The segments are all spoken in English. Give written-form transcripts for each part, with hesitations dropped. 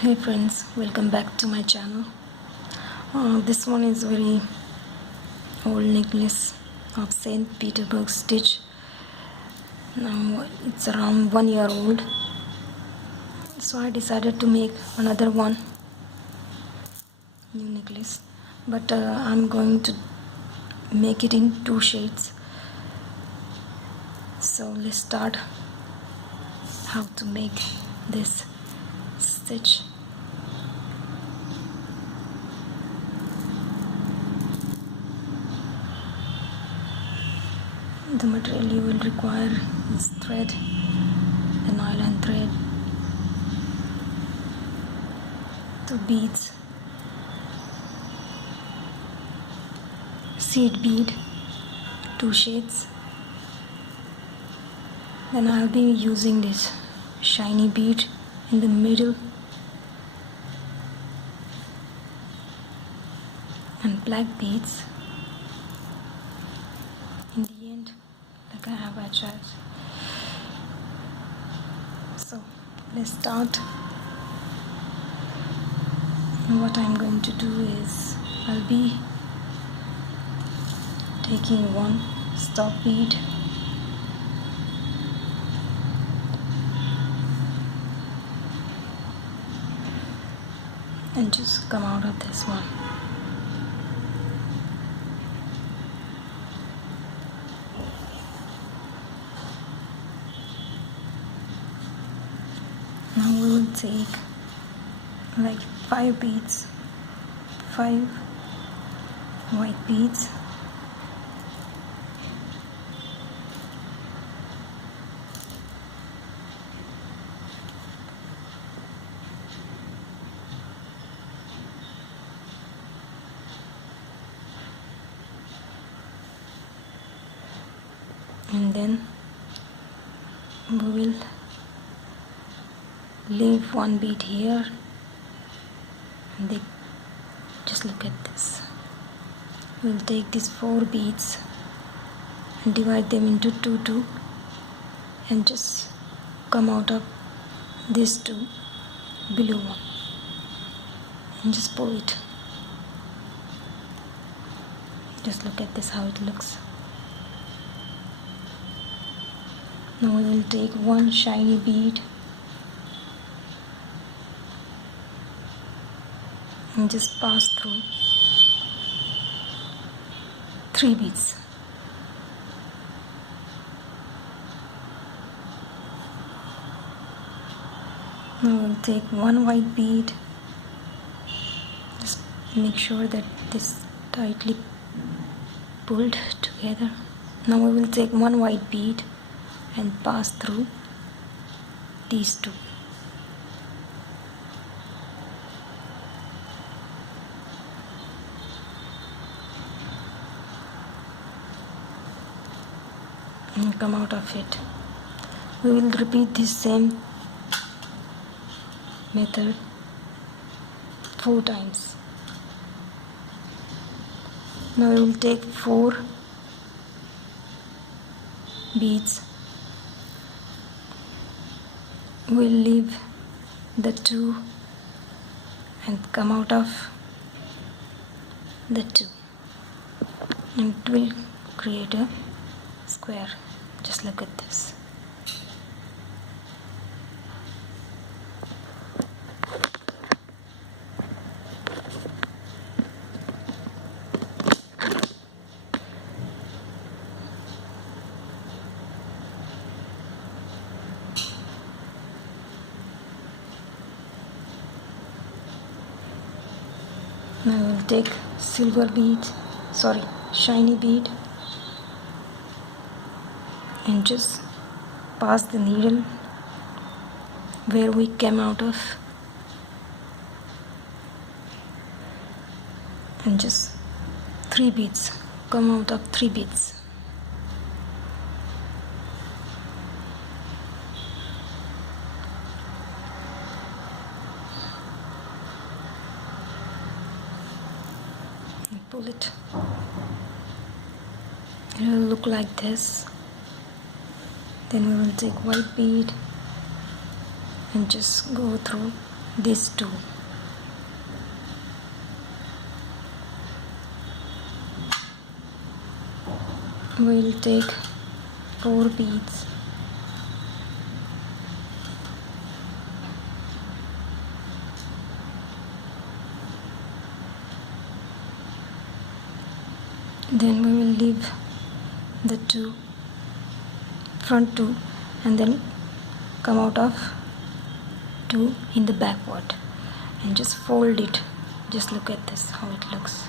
Hey friends, welcome back to my channel. This one is very old necklace of St Petersburg stitch. Now it's around 1 year old, so I decided to make another one new necklace, but I'm going to make it in 2 shades. So let's start how to make this stitch. The material you will require is thread, the nylon thread, 2 beads, seed bead, 2 shades. Then I'll be using this shiny bead in the middle and black beads in the end, like I have attached. So let's start. And what I'm going to do is I'll be taking one stop bead and just come out of this one. Now we will take like 5 beads, 5 white beads, and then we will leave 1 bead here, and they just look at this. We'll take these 4 beads and divide them into 2 and just come out of these 2 below one and just pull it. Just look at this, how it looks. Now we will take 1 shiny bead and just pass through 3 beads. Now we'll take 1 white bead. Just make sure that this tightly pulled together. Now we will take 1 white bead and pass through these 2. And come out of it. We will repeat this same method 4 times. Now we will take 4 beads. We'll leave the 2 and come out of the 2, and it will create a square. Just look at this. Now I will take shiny bead, and just pass the needle where we came out of, and just 3 beads, come out of 3 beads. Pull it. It will look like this. Then we will take white bead and just go through these two. We'll take 4 beads. Then we will leave the front two and then come out of 2 in the backward and just fold it. Just look at this, how it looks,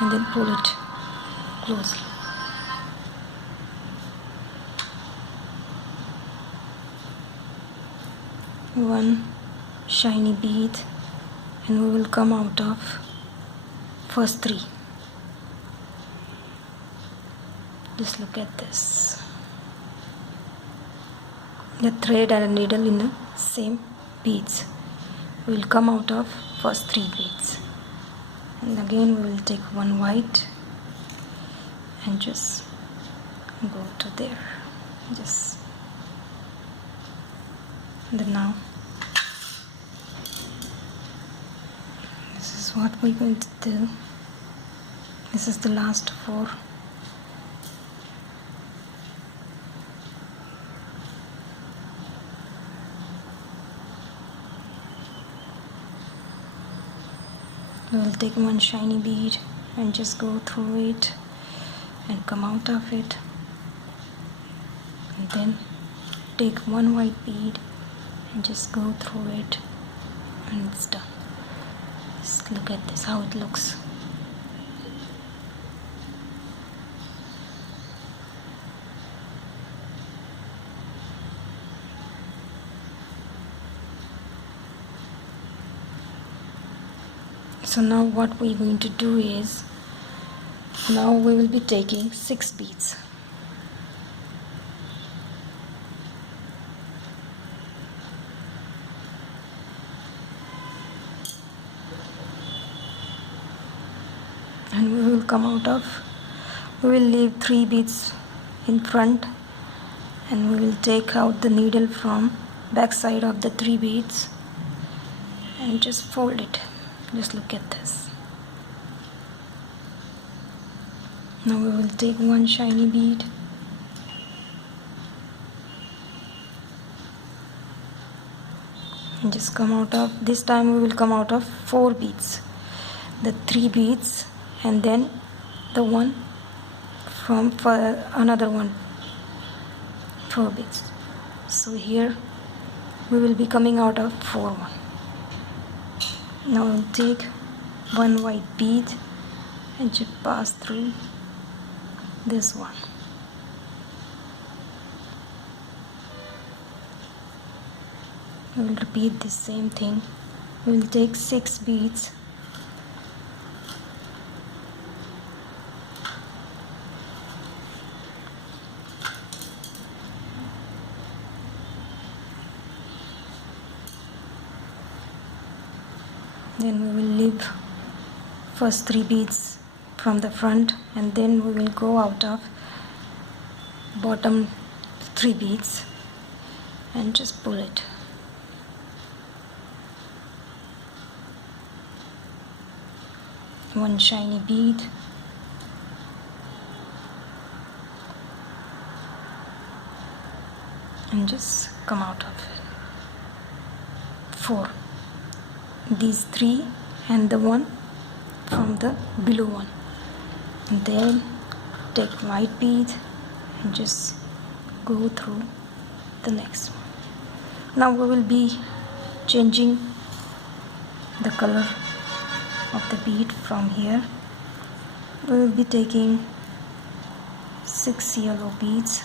and then pull it closely. One shiny bead, and we will come out of first 3. Just look at this. The thread and a needle in the same beads. We will come out of first 3 beads, and again we will take one white and just go to there. Just then now this is what we're going to do. This is the last 4. We will take one shiny bead and just go through it and come out of it, and then take one white bead and just go through it, and it's done. Just look at this, how it looks. So now what we're going to do is, now we will be taking 6 beads. And we will come out of, we will leave 3 beads in front, and we will take out the needle from back side of the 3 beads and just fold it. Just look at this. Now we will take one shiny bead and just come out of, this time we will come out of 4 beads. The 3 beads and then the one from another one, 4 beads. So here we will be coming out of 4 1. Now we'll take one white bead and just pass through this one. We will repeat the same thing. We will take 6 beads then we will leave first 3 beads from the front, and then we will go out of bottom 3 beads and just pull it. One shiny bead and just come out of it. 4. These 3 and the one from the below one, and then take white bead and just go through the next one. Now we will be changing the color of the bead from here. We will be taking 6 yellow beads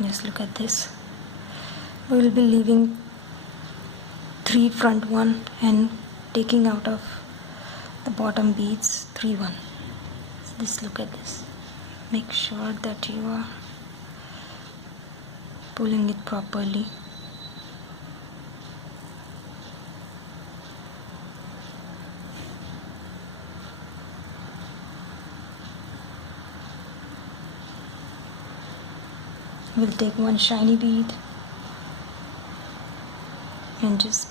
Just look at this. We will be leaving 3 front one and taking out of the bottom beads 3 1. Just look at this. Make sure that you are pulling it properly. We'll take one shiny bead and just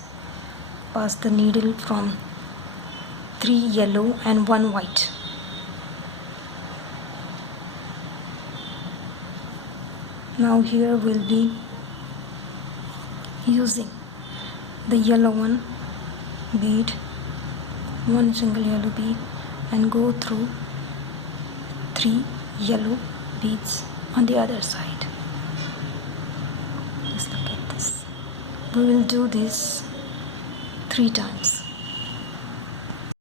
pass the needle from 3 yellow and 1 white. Now here we'll be using the yellow one bead, one single yellow bead, and go through 3 yellow beads on the other side. Just look at this. We will do this 3 times.